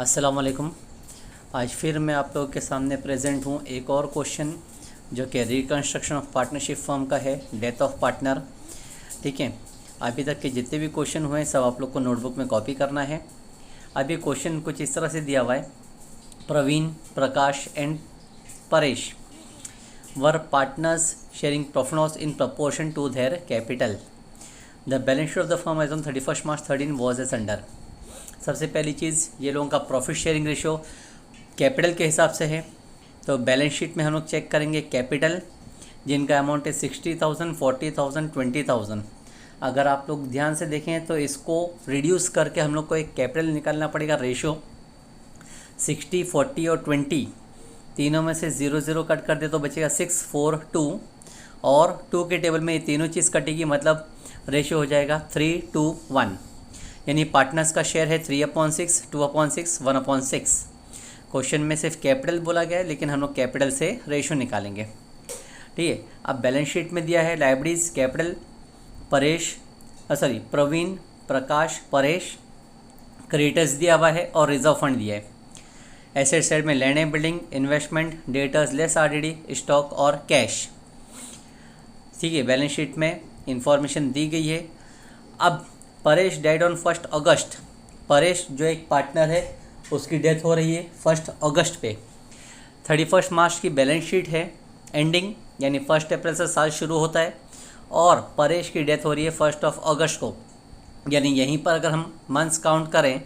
अस्सलाम वालेकुम। आज फिर मैं आप लोगों के सामने प्रेजेंट हूँ एक और क्वेश्चन जो कि रिकंस्ट्रक्शन ऑफ पार्टनरशिप फर्म का है, डेथ ऑफ पार्टनर। ठीक है, अभी तक के जितने भी क्वेश्चन हुए सब आप लोग को नोटबुक में कॉपी करना है। अभी क्वेश्चन कुछ इस तरह से दिया हुआ है, Praveen, Prakash and Paresh were partners sharing profit loss in proportion to their capital. The balance sheet of the firm as on 31 March 13 was as under. सबसे पहली चीज़, ये लोगों का प्रॉफिट शेयरिंग रेशो कैपिटल के हिसाब से है। तो बैलेंस शीट में हम लोग चेक करेंगे कैपिटल, जिनका अमाउंट है 60,000, 40,000, 20,000। अगर आप लोग ध्यान से देखें तो इसको रिड्यूस करके हम लोग को एक कैपिटल निकालना पड़ेगा। रेशो 60, 40 और 20 तीनों में से 0 0 कट कर दे तो बचेगा 6, 4, 2 और 2 के टेबल में ये तीनों चीज़ कटेगी, मतलब रेशो हो जाएगा 3 to 1। यानी पार्टनर्स का शेयर है 3/6, 2/6, 1/6। क्वेश्चन में सिर्फ कैपिटल बोला गया है, लेकिन हम लोग कैपिटल से रेशो निकालेंगे। ठीक है, अब बैलेंस शीट में दिया है लाइबिलिटीज कैपिटल प्रवीण, प्रकाश, परेश। क्रेडिटर्स दिया हुआ है और रिजर्व फंड दिया है। एसेट साइड में land and building, investment, debtors less RDD, stock और कैश। ठीक है, बैलेंस शीट में इंफॉर्मेशन दी गई है। अब परेश डाइड ऑन 1 अगस्त। परेश जो एक पार्टनर है उसकी डेथ हो रही है 1 अगस्त पे। 31 मार्च की बैलेंस शीट है एंडिंग, यानी 1 अप्रैल से साल शुरू होता है और परेश की डेथ हो रही है 1 अगस्त को। यानी यहीं पर अगर हम मंथ्स काउंट करें,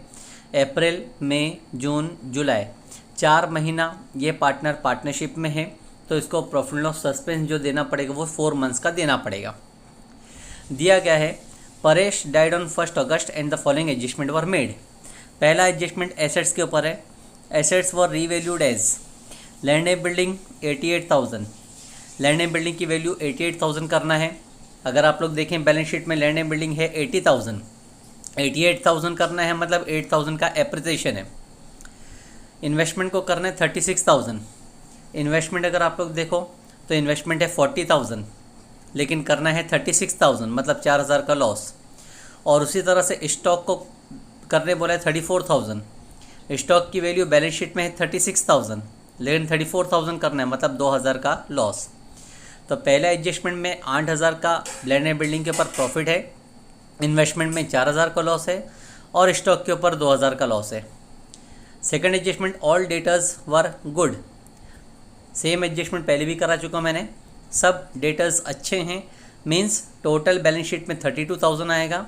अप्रैल, मई, जून, जुलाई, 4 महीना ये पार्टनर पार्टनरशिप में है, तो इसको प्रॉफिट लॉस सस्पेंस जो देना पड़ेगा वो 4 मंथ्स का देना पड़ेगा। दिया गया है Paresh died on 1 August and the following adjustment were made. पहला एडजस्टमेंट एसेट्स के ऊपर है। Assets were revalued as land and building 88,000। Land and building की वैल्यू 88,000 करना है। अगर आप लोग देखें बैलेंस शीट में लैंड एंड बिल्डिंग है 80,000, 88,000 करना है, मतलब 8,000 का एप्रिसिएशन है। इन्वेस्टमेंट को करना है 36,000। इन्वेस्टमेंट अगर आप लोग देखो तो इन्वेस्टमेंट है 40,000, लेकिन करना है 36,000, मतलब 4,000 का लॉस। और उसी तरह से स्टॉक को करने बोला है 34,000। स्टॉक की वैल्यू बैलेंस शीट में है 36,000, लेकिन 34,000 करना है, मतलब 2,000 का लॉस। तो पहले एडजस्टमेंट में 8,000 का लैंड एंड बिल्डिंग के ऊपर प्रॉफिट है, इन्वेस्टमेंट में 4,000 का लॉस है और स्टॉक के ऊपर 2,000 का लॉस है। Second adjustment all debtors were good. Same adjustment पहले भी करा चुका मैंने, सब डेटर्स अच्छे हैं, मींस टोटल बैलेंस शीट में 32,000 आएगा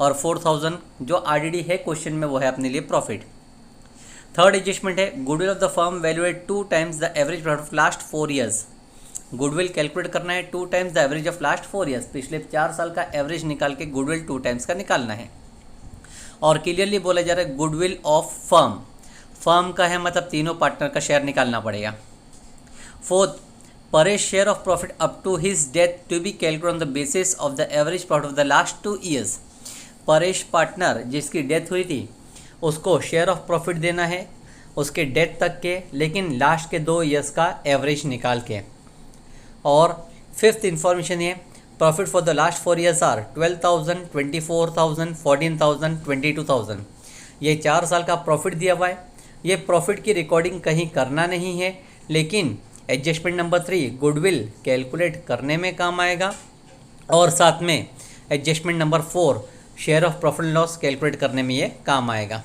और 4,000 जो आरडीडी है क्वेश्चन में वो है अपने लिए प्रॉफिट। थर्ड एडजस्टमेंट है goodwill of the firm valuate 2 times the average profit of last 4 years. Goodwill calculate करना है 2 times the average of last 4 years. पिछले 4 साल का एवरेज निकाल के गुडविल 2 times का निकालना है। और क्लियरली बोला जा रहा है गुडविल ऑफ फर्म, फर्म का है मतलब तीनों पार्टनर का शेयर निकालना पड़ेगा। Fourth, Paresh share of profit up to his death to be calculated on the basis of the average profit of the last 2 years। Paresh partner जिसकी डेथ हुई थी उसको शेयर ऑफ प्रॉफिट देना है उसके डेथ तक के, लेकिन लास्ट के 2 ईयर्स का एवरेज निकाल के। और फिफ्थ इंफॉर्मेशन ये, profit for the last 4 years are 12,000, 24,000, 14,000, 22,000। ये 4 साल का प्रॉफिट दिया हुआ है। ये प्रॉफिट की रिकॉर्डिंग कहीं करना नहीं है, लेकिन एडजस्टमेंट नंबर 3 गुडविल कैलकुलेट करने में काम आएगा और साथ में adjustment number 4 share of profit loss calculate करने में ये काम आएगा।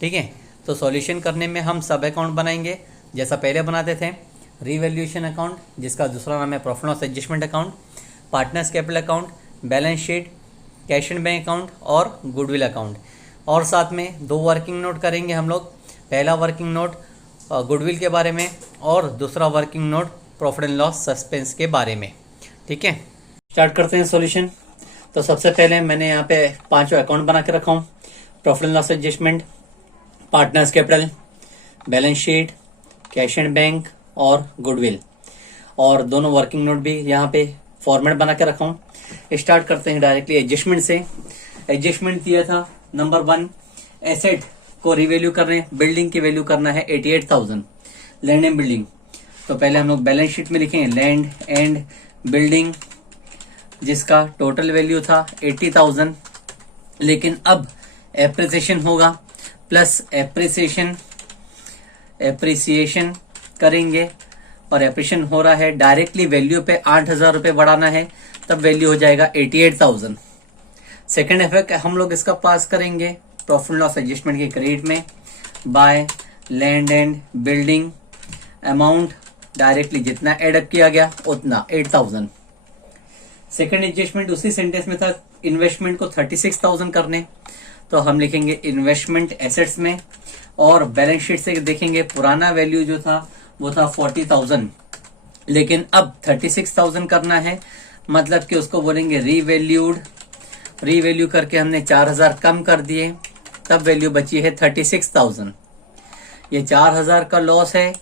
ठीक है, तो सॉल्यूशन करने में हम सब अकाउंट बनाएंगे जैसा पहले बनाते थे। रीवैल्यूएशन अकाउंट, जिसका दूसरा नाम है profit loss adjustment account, partners capital account, balance sheet, cash and bank account और गुडविल अकाउंट। और साथ में 2 वर्किंग नोट करेंगे हम लोग। पहला वर्किंग नोट गुडविल के बारे में और दूसरा working note profit and loss suspense के बारे में। ठीक है, स्टार्ट करते हैं सॉल्यूशन। तो सबसे पहले मैंने यहाँ पे 5 अकाउंट बना के रखा हूँ। Profit and loss adjustment, partners capital, balance sheet, cash and bank और गुडविल। और दोनों वर्किंग नोट भी यहाँ पे फॉर्मेट बना के रखा हूँ। स्टार्ट करते हैं डायरेक्टली एडजस्टमेंट से। एडजस्टमेंट दिया था नंबर 1, एसेट को रिवैल्यू कर रहे हैं, बिल्डिंग की वैल्यू करना है 88,000, लैंड एंड बिल्डिंग। तो पहले हम लोग बैलेंस शीट में लिखें लैंड एंड बिल्डिंग, जिसका टोटल वैल्यू था 80,000, लेकिन अब एप्रिसिएशन होगा प्लस एप्रिसिएशन करेंगे, और एप्रिशिएशन हो रहा है डायरेक्टली वैल्यू पे 8,000 रुपये बढ़ाना है, तब वैल्यू हो जाएगा 88,000। सेकेंड इफेक्ट हम लोग इसका पास करेंगे प्रॉफिट लॉस एडजस्टमेंट के क्रेडिट में by land and building amount directly जितना एडअप किया गया उतना 8,000। सेकेंड एडजस्टमेंट उसी सेंटेंस में था, इन्वेस्टमेंट को 36,000 करने, तो हम लिखेंगे इन्वेस्टमेंट एसेट्स में, और बैलेंस शीट से देखेंगे पुराना वैल्यू जो था वो था 40,000, लेकिन अब 36,000 करना है, मतलब कि उसको बोलेंगे रीवैल्यू करके हमने 4,000 कम कर दिए, तब वैल्यू बची है 36,000। ये 4,000 का लॉस है,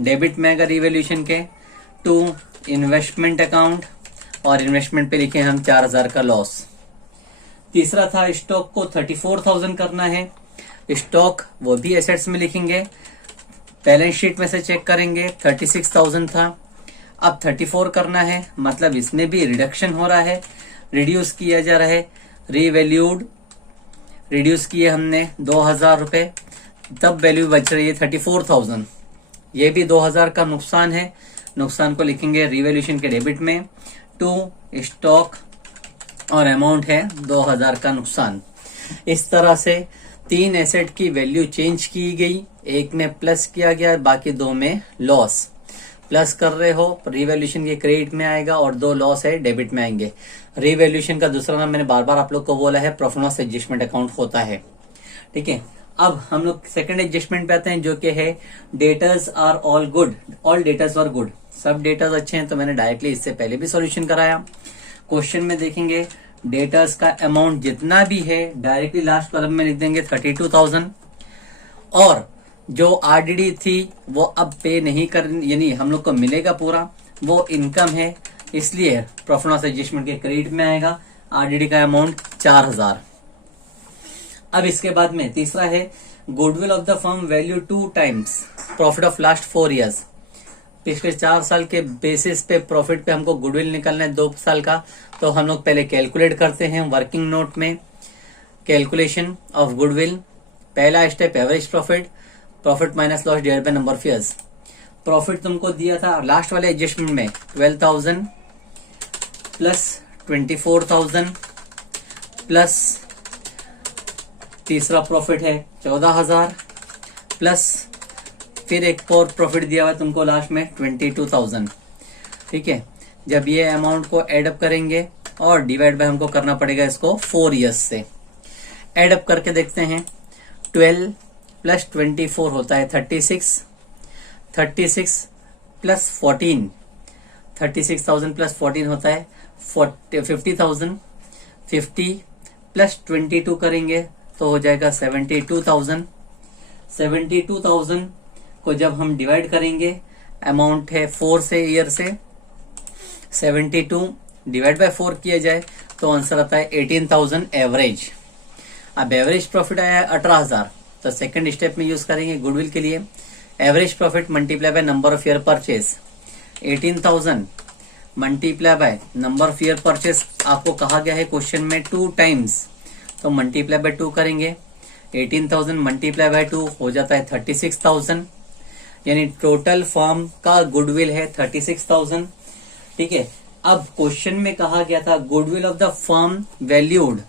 डेबिट में अगर रिवैल्यूएशन के टू इन्वेस्टमेंट अकाउंट, और इन्वेस्टमेंट पे लिखे हम 4,000 का लॉस। तीसरा था स्टॉक को 34,000 करना है, स्टॉक वो भी एसेट्स में लिखेंगे, बैलेंस शीट में से चेक करेंगे 36,000 था, अब 34 करना है, मतलब इसमें भी रिडक्शन हो रहा है, रिड्यूस किया जा रहा है, रिड्यूस किए हमने 2,000 रुपए, तब वैल्यू बच रही है 34,000। ये भी 2,000 का नुकसान है, नुकसान को लिखेंगे रिवैल्यूएशन के डेबिट में टू स्टॉक, और अमाउंट है 2,000 का नुकसान। इस तरह से 3 एसेट की वैल्यू चेंज की गई, एक में प्लस किया गया, बाकी 2 में लॉस। प्लस कर रहे हो रिवैल्यूएशन के क्रेडिट में आएगा, और 2 लॉस है डेबिट में आएंगे। रिवैल्यूएशन का दूसरा नाम मैंने बार बार आप लोग को बोला है, प्रॉफिट लॉस एडजस्टमेंट अकाउंट होता है। ठीक है, अब हम लोग सेकंड एडजस्टमेंट पे आते हैं, जो कि है debtors are all good, all debtors are good, सब डेटर्स अच्छे हैं, तो मैंने डायरेक्टली इससे पहले भी सॉल्यूशन कराया। क्वेश्चन में देखेंगे डेटर्स का अमाउंट जितना भी है डायरेक्टली लास्ट कॉलम में लिख देंगे 32,000, और जो आरडीडी थी वो अब पे नहीं कर, यानी हम लोग को मिलेगा पूरा, वो इनकम है, इसलिए प्रॉफिट लॉस एडजस्टमेंट के क्रेडिट में आएगा। आरडीडी का अमाउंट 4,000। अब इसके बाद में तीसरा है goodwill of the firm value 2 times profit of last 4 years. पिछले 4 साल के बेसिस पे प्रॉफिट पे हमको गुडविल निकलना है 2 साल का, तो हम लोग पहले कैलकुलेट करते हैं वर्किंग नोट में, कैलकुलेशन ऑफ गुडविल। पहला step average profit minus loss divided by number of years. Profit तुमको दिया था लास्ट वाले एडजस्टमेंट में 12,000 प्लस 24,000 प्लस तीसरा प्रॉफिट है 14,000 प्लस फिर एक और प्रॉफिट दिया हुआ है तुमको लास्ट में 22,000। ठीक है, जब ये अमाउंट को एडअप करेंगे और डिवाइड बाय हमको करना पड़ेगा इसको 4 ईयर्स से। एडअप करके देखते हैं, 12 प्लस 24 होता है 36 प्लस 14, 36,000 प्लस 14 होता है 50,000, 50 प्लस 22 करेंगे तो हो जाएगा 72,000। 72,000 को जब हम डिवाइड करेंगे, अमाउंट है 4 से ईयर से, 72 डिवाइड बाय 4 किया जाए तो आंसर आता है 18,000 एवरेज। अब एवरेज प्रॉफिट आया है 18,000, तो सेकंड स्टेप में यूज करेंगे गुडविल के लिए, average profit multiply by number of year purchase. 18,000 multiply by number of year purchase आपको कहा गया है क्वेश्चन में 2 टाइम्स, तो मल्टीप्लाई बाय 2 करेंगे। 18,000 मल्टीप्लाई बाय 2 हो जाता है 36,000, यानी टोटल फर्म का गुडविल है 36,000। ठीक है, अब क्वेश्चन में कहा गया था goodwill of the firm valued,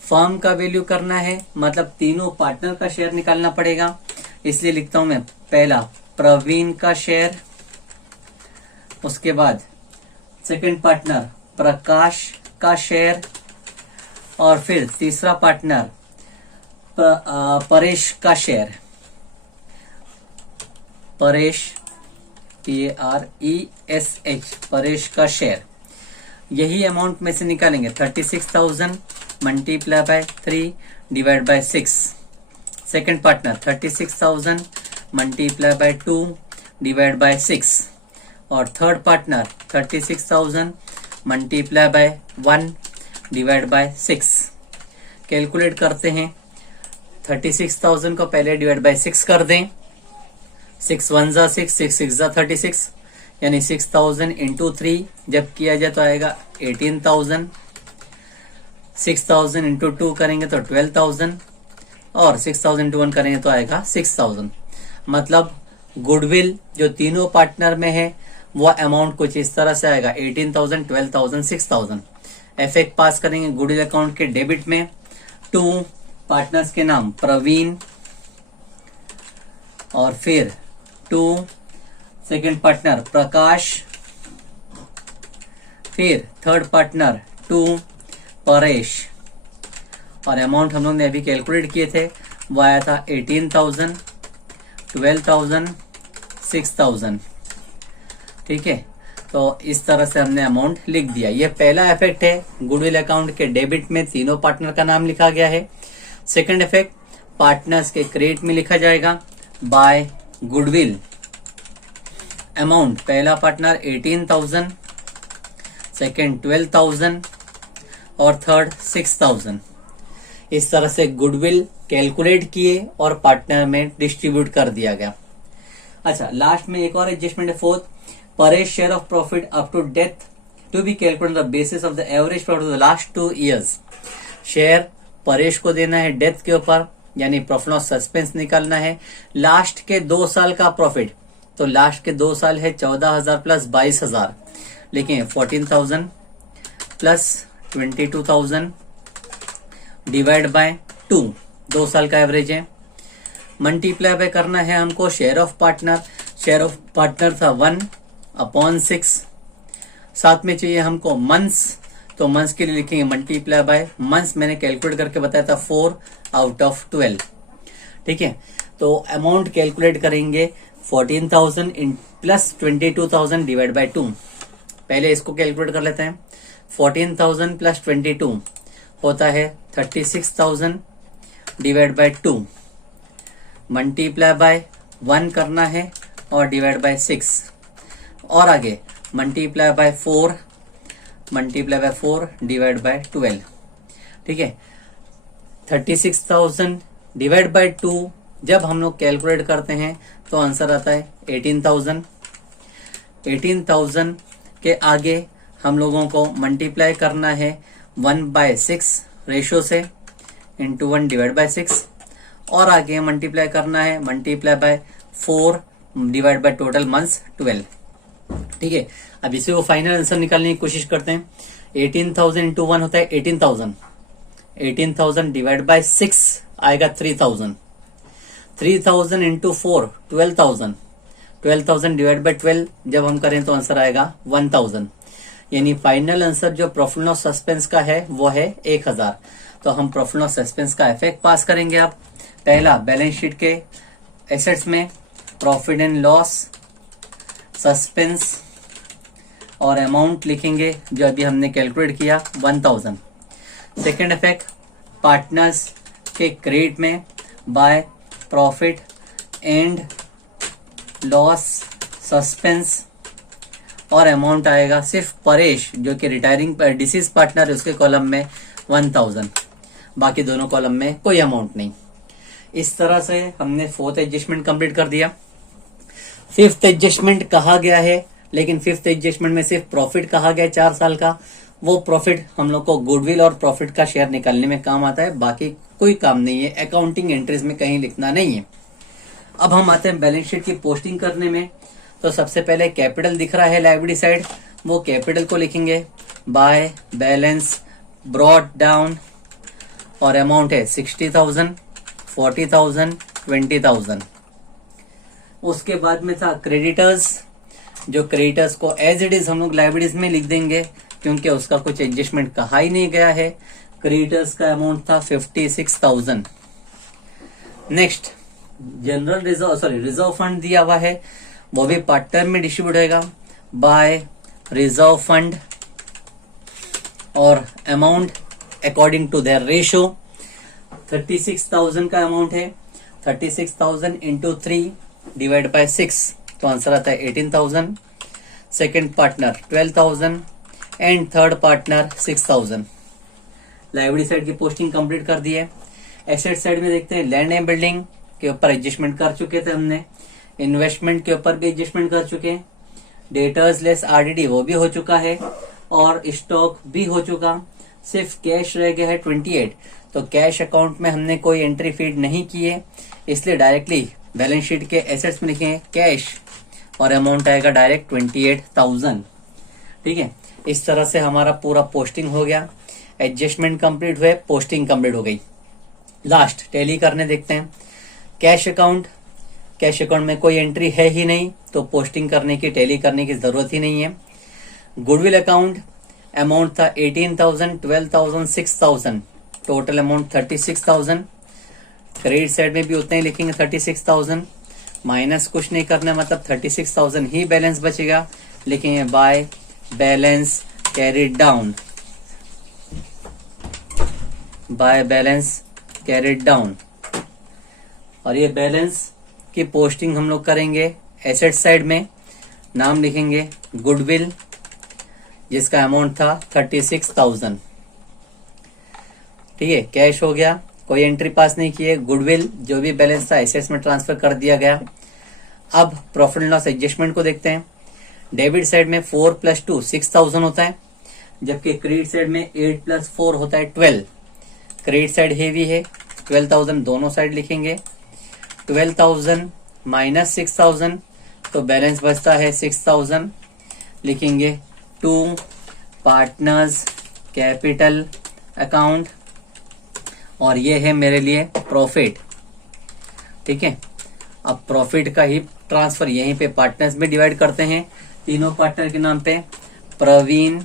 firm का वैल्यू करना है, मतलब तीनों पार्टनर का शेयर निकालना पड़ेगा, इसलिए लिखता हूं मैं पहला प्रवीण का शेयर, उसके बाद सेकंड पार्टनर प्रकाश का शेयर, और फिर तीसरा पार्टनर परेश का शेयर, परेश PARESH परेश का शेयर। यही अमाउंट में से निकालेंगे 36,000 multiply by 3 divide by 6। Second partner 36,000 multiply by 2 divide by 6, और third partner 36,000 multiply by 1 divide by 6। Calculate करते हैं, 36,000 को पहले डिवाइड बाय 6 कर दें, 6 1 जा 6, 6 6 जा 36, यानी 6,000 इंटू 3 जब किया जाए तो आएगा 18,000। 6,000 इंटू 2 करेंगे तो 12,000, और 6000 इंटू 1 करेंगे तो आएगा 6000। मतलब गुडविल जो तीनों पार्टनर में है वो अमाउंट कुछ इस तरह से आएगा 18,000, 12,000, 6,000। एफेक्ट पास करेंगे गुडविल अकाउंट के डेबिट में टू पार्टनर्स के नाम प्रवीण, और फिर टू सेकेंड पार्टनर प्रकाश, फिर थर्ड पार्टनर टू परेश, और अमाउंट हम लोग ने अभी कैलकुलेट किए थे वो आया था 18,000, 12,000, 6,000। ठीक है, तो इस तरह से हमने अमाउंट लिख दिया। ये पहला इफेक्ट है, गुडविल अकाउंट के डेबिट में तीनों पार्टनर का नाम लिखा गया है। सेकंड इफेक्ट, पार्टनर्स के क्रेडिट में लिखा जाएगा बाय गुडविल अमाउंट, पहला पार्टनर 18,000, सेकंड 12,000 और थर्ड 6,000। इस तरह से गुडविल कैलकुलेट किए और पार्टनर में डिस्ट्रीब्यूट कर दिया गया। अच्छा, लास्ट में एक और एडजस्टमेंट है, fourth, Paresh share of profit up to death to be calculated on the basis of the average profit of the last 2 years। Share Paresh को देना है डेथ के ऊपर, यानी प्रॉफिट ऑफ सस्पेंस निकालना है लास्ट के 2 साल का प्रॉफिट। तो लास्ट के 2 साल है 14,000 प्लस 22,000, लेकिन 14,000 प्लस 22,000 डिवाइड बाय 2, 2 साल का एवरेज है। मल्टीप्लाई बाय करना है हमको share of partner, share of partner था 1/6। साथ में चाहिए हमको मंथ्स, तो मंथ्स के लिए लिखेंगे मल्टीप्लाई बाय मंथ्स, मैंने कैलकुलेट करके बताया था 4 आउट ऑफ 12। ठीक है, तो अमाउंट कैलकुलेट करेंगे 14,000 प्लस 22,000 डिवाइड बाय 2। पहले इसको कैलकुलेट कर लेते हैं। 14,000 प्लस 22 होता है 36,000 डिवाइड बाय 2, मल्टीप्लाई बाय 1 करना है और डिवाइड बाय 6, और आगे multiply by 4, multiply by 4 divide by 12। ठीक है, 36,000 डिवाइड बाय 2 जब हम लोग कैलकुलेट करते हैं तो आंसर आता है 18,000। 18,000 के आगे हम लोगों को मल्टीप्लाई करना है 1/6 रेशो से, इंटू 1 डिवाइड बाय 6, और आगे मल्टीप्लाई करना है multiply by 4 divide by total months 12। ठीक है, अब इसे वो फाइनल आंसर निकालने की कोशिश करते हैं। 18,000 इंटू 1 होता है 18,000, 18,000 डिवाइड बाय 6 आएगा 3,000, 3,000 इंटू 4 12,000, 12,000 डिवाइड बाय 12 जब हम करें तो आंसर आएगा 1,000। यानी फाइनल आंसर जो प्रॉफिट ऑफ सस्पेंस का है वो है 1,000। तो हम प्रॉफिट ऑफ सस्पेंस का इफेक्ट पास करेंगे। आप पहला बैलेंस शीट के एसेट्स में प्रॉफिट एंड लॉस, सस्पेंस और अमाउंट लिखेंगे जो अभी हमने कैलकुलेट किया 1,000। सेकेंड इफेक्ट, पार्टनर्स के क्रेडिट में by profit and loss, suspense और अमाउंट आएगा सिर्फ परेश जो कि रिटायरिंग डिसीज पार्टनर है उसके कॉलम में 1,000, बाकी दोनों कॉलम में कोई अमाउंट नहीं। इस तरह से हमने फोर्थ एडजस्टमेंट कंप्लीट कर दिया। फिफ्थ एडजस्टमेंट कहा गया है, लेकिन फिफ्थ एडजस्टमेंट में सिर्फ प्रॉफिट कहा गया है 4 साल का। वो प्रॉफिट हम लोग को गुडविल और प्रॉफिट का शेयर निकालने में काम आता है, बाकी कोई काम नहीं है, अकाउंटिंग एंट्रीज में कहीं लिखना नहीं है। अब हम आते हैं बैलेंस शीट की पोस्टिंग करने में। तो सबसे पहले कैपिटल दिख रहा है लायबिलिटी साइड, वो कैपिटल को लिखेंगे बाय बैलेंस ब्रॉट डाउन, और अमाउंट है 60,000, 40,000, 20,000। उसके बाद में था क्रेडिटर्स, जो क्रेडिटर्स को एज इट इज हम लोग लायबिलिटीज में लिख देंगे क्योंकि उसका कुछ एडजस्टमेंट कहा ही नहीं गया है। क्रेडिटर्स का अमाउंट था 56,000। नेक्स्ट जनरल रिजर्व फंड दिया हुआ है, वो भी पार्ट टर्म में डिस्ट्रीब्यूट होगा बाय रिजर्व फंड, और amount according to their ratio 36,000 का अमाउंट है। 36,000 इंटू 3 डिवाइड बाय 6 तो आंसर आता है 18,000। Second partner 12,000 and third partner 6,000। Liability side की पोस्टिंग कंप्लीट कर दी है। एसेट साइड में देखते हैं, लैंड एंड बिल्डिंग के ऊपर एडजस्टमेंट कर चुके थे हमने, इन्वेस्टमेंट के ऊपर भी एडजस्टमेंट कर चुके हैं, डेटर्स लेस आरडीडी वो भी हो चुका है और स्टॉक भी हो चुका, सिर्फ कैश रह गया है 28। तो कैश अकाउंट में हमने कोई एंट्री फीड नहीं की है, इसलिए डायरेक्टली बैलेंस शीट के एसेट्स में लिखेंगे कैश और अमाउंट आएगा डायरेक्ट 28,000। ठीक है, इस तरह से हमारा पूरा पोस्टिंग हो गया, एडजस्टमेंट कंप्लीट हुए, पोस्टिंग कंप्लीट हो गई। लास्ट टैली करने देखते हैं। कैश अकाउंट, कैश अकाउंट में कोई एंट्री है ही नहीं, तो पोस्टिंग करने की, टैली करने की जरूरत ही नहीं है। गुडविल अकाउंट, अमाउंट था 18,000, 12,000, 6,000, टोटल अमाउंट 36,000। क्रेडिट साइड में भी उतना ही लिखेंगे 36,000, माइनस कुछ नहीं करना, मतलब 36,000 ही बैलेंस बचेगा। लिखेंगे by balance carried down, by balance carried down. और ये बैलेंस की पोस्टिंग हम लोग करेंगे एसेट साइड में। नाम लिखेंगे गुडविल, जिसका अमाउंट था 36,000। ठीक है, कैश हो गया, कोई एंट्री पास नहीं की है। गुडविल जो भी बैलेंस था एसेट्स में ट्रांसफर कर दिया गया। अब प्रॉफिट एंड लॉस एडजस्टमेंट को देखते हैं। डेबिट साइड में 4 + 2 6,000 होता है, जबकि क्रेडिट साइड में 8 + 4 होता है 12। क्रेडिट साइड हेवी है, 12,000 दोनों साइड लिखेंगे। 12,000 माइनस 6,000, तो बैलेंस बचता है 6,000। लिखेंगे टू पार्टनर्स कैपिटल अकाउंट, और ये है मेरे लिए प्रॉफिट। ठीक है, अब प्रॉफिट का ही ट्रांसफर यहीं पे पार्टनर्स में डिवाइड करते हैं, तीनों पार्टनर के नाम पे। प्रवीण,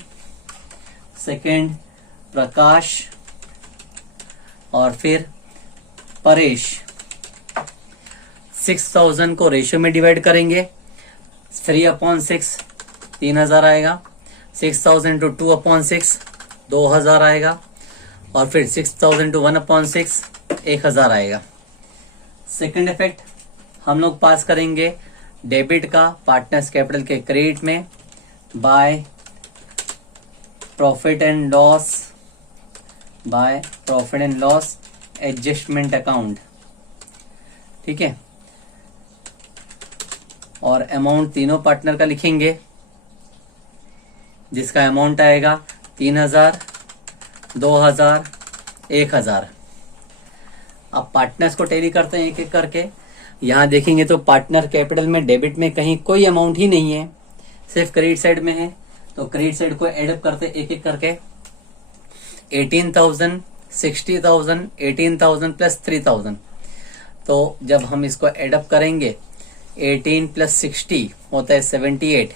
सेकंड प्रकाश, और फिर परेश। 6,000 को रेशियो में डिवाइड करेंगे, 3/6 3,000 आएगा। 6,000 × 2/6 2,000 आएगा, और फिर 6,000 × 1/6 1,000 आएगा। सेकंड इफेक्ट हम लोग पास करेंगे डेबिट का पार्टनर्स कैपिटल के क्रेडिट में, by profit and loss, by profit and loss adjustment account. ठीक है, और अमाउंट तीनों पार्टनर का लिखेंगे, जिसका अमाउंट आएगा 3,000, 2,000, 1,000। अब पार्टनर्स को टैली करते हैं एक एक करके। यहां देखेंगे तो पार्टनर कैपिटल में डेबिट में कहीं कोई अमाउंट ही नहीं है, सिर्फ क्रेडिट साइड में है, तो क्रेडिट साइड को एडअप करते एक एक करके। 18,000, 60,000, 18,000 + 3,000, तो जब हम इसको एडअप करेंगे 18 + 60 होता है 78,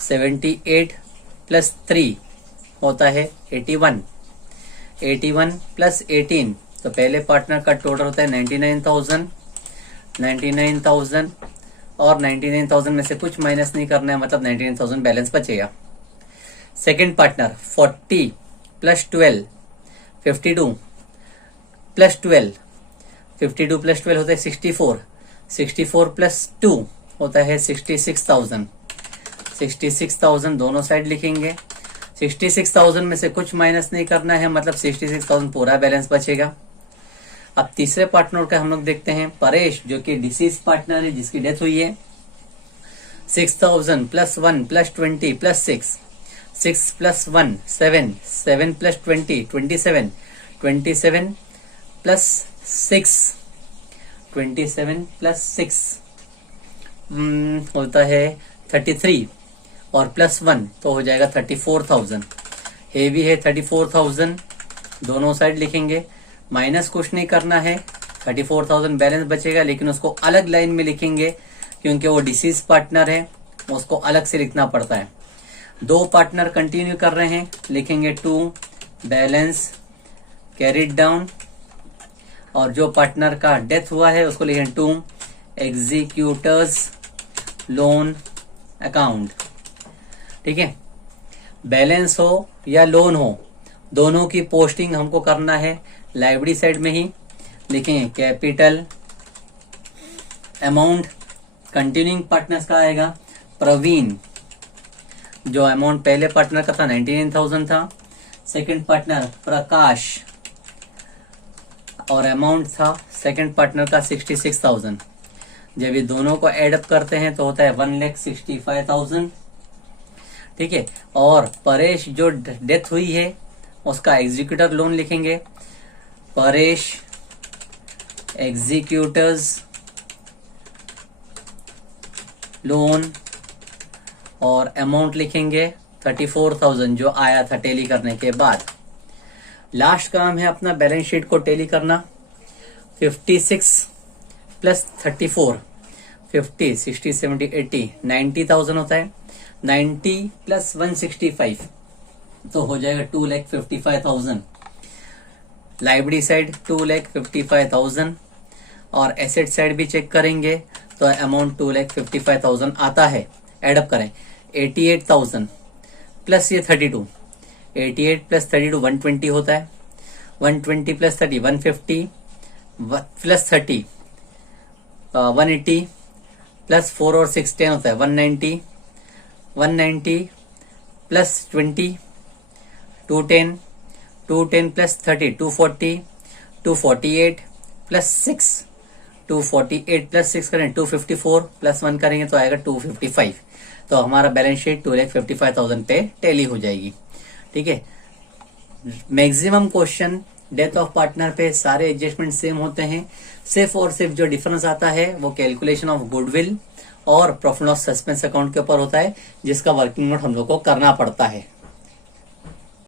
78 + 3 होता है 81, 81 + 18, तो पहले पार्टनर का टोटल होता है 99,000, 99,000, और 99,000 में से कुछ माइनस नहीं करना है, मतलब 99,000 बैलेंस बचेगा। सेकंड पार्टनर 40 + 12 52 + 12, 52 + 12 होता है 64, 64 + 2 होता है 66,000, 66,000 दोनों साइड लिखेंगे। 66,000 में से कुछ माइनस नहीं करना है, मतलब 66,000 पूरा बैलेंस बचेगा। अब तीसरे पार्टनर का हम लोग देखते हैं, परेश, जो कि डिसीज पार्टनर है, जिसकी डेथ हुई है। 6,000 + 1 + 20 + 6, 6 + 1 7, 7 + 20 27, 27 + 6, 27 + 6 होता है 33, और +1 तो हो जाएगा 34,000। हेवी है 34,000, दोनों साइड लिखेंगे, माइनस कुछ नहीं करना है, 34,000 बैलेंस बचेगा, लेकिन उसको अलग लाइन में लिखेंगे क्योंकि वो डिसीज पार्टनर है, उसको अलग से लिखना पड़ता है। दो पार्टनर कंटिन्यू कर रहे हैं, लिखेंगे टू बैलेंस कैरिड डाउन, और जो पार्टनर का डेथ हुआ है उसको लिखेंगे टू एग्जीक्यूटर्स लोन अकाउंट। ठीक है, बैलेंस हो या लोन हो, दोनों की पोस्टिंग हमको करना है लाइब्रेरी साइड में ही। लिखेंगे कैपिटल अमाउंट, कंटिन्यूइंग पार्टनर्स का आएगा प्रवीण, जो अमाउंट पहले पार्टनर का था 99,000 था। सेकंड पार्टनर प्रकाश, और अमाउंट था सेकंड पार्टनर का 66,000। जब ये दोनों को एड अप करते हैं तो होता है 1,65,000। ठीक है, और परेश जो डेथ हुई है उसका एग्जीक्यूटर लोन लिखेंगे, परेश एग्जीक्यूटर्स लोन और अमाउंट लिखेंगे 34,000 जो आया था टेली करने के बाद। लास्ट काम है अपना बैलेंस शीट को टेली करना। 56 प्लस 34 50 60 70 80 90,000 होता है। 90 प्लस 165 तो हो जाएगा 2,55,000। लाइबिलिटी साइड 2,55,000 और एसेट साइड भी चेक करेंगे तो अमाउंट 2,55,000 आता है। एडअप करें 88,000 प्लस ये 32, 88 प्लस 32 120 होता है। 120 प्लस 30 150 प्लस 30 180 प्लस 4 और 6 10 होता है 190। 190 प्लस 20 210 210 प्लस 30 240 248 प्लस 6 248 प्लस 6 करें 254 प्लस 1 करेंगे तो आएगा 255। तो हमारा बैलेंस शीट 2,55,000 पे टैली हो जाएगी। ठीक है। Maximum question death of partner पे सारे एडजस्टमेंट सेम होते हैं। सिर्फ और सिर्फ जो डिफरेंस आता है वो कैलकुलेशन ऑफ गुडविल और प्रॉफिट लॉस सस्पेंस अकाउंट के ऊपर होता है, जिसका वर्किंग नोट हम लोग को करना पड़ता है।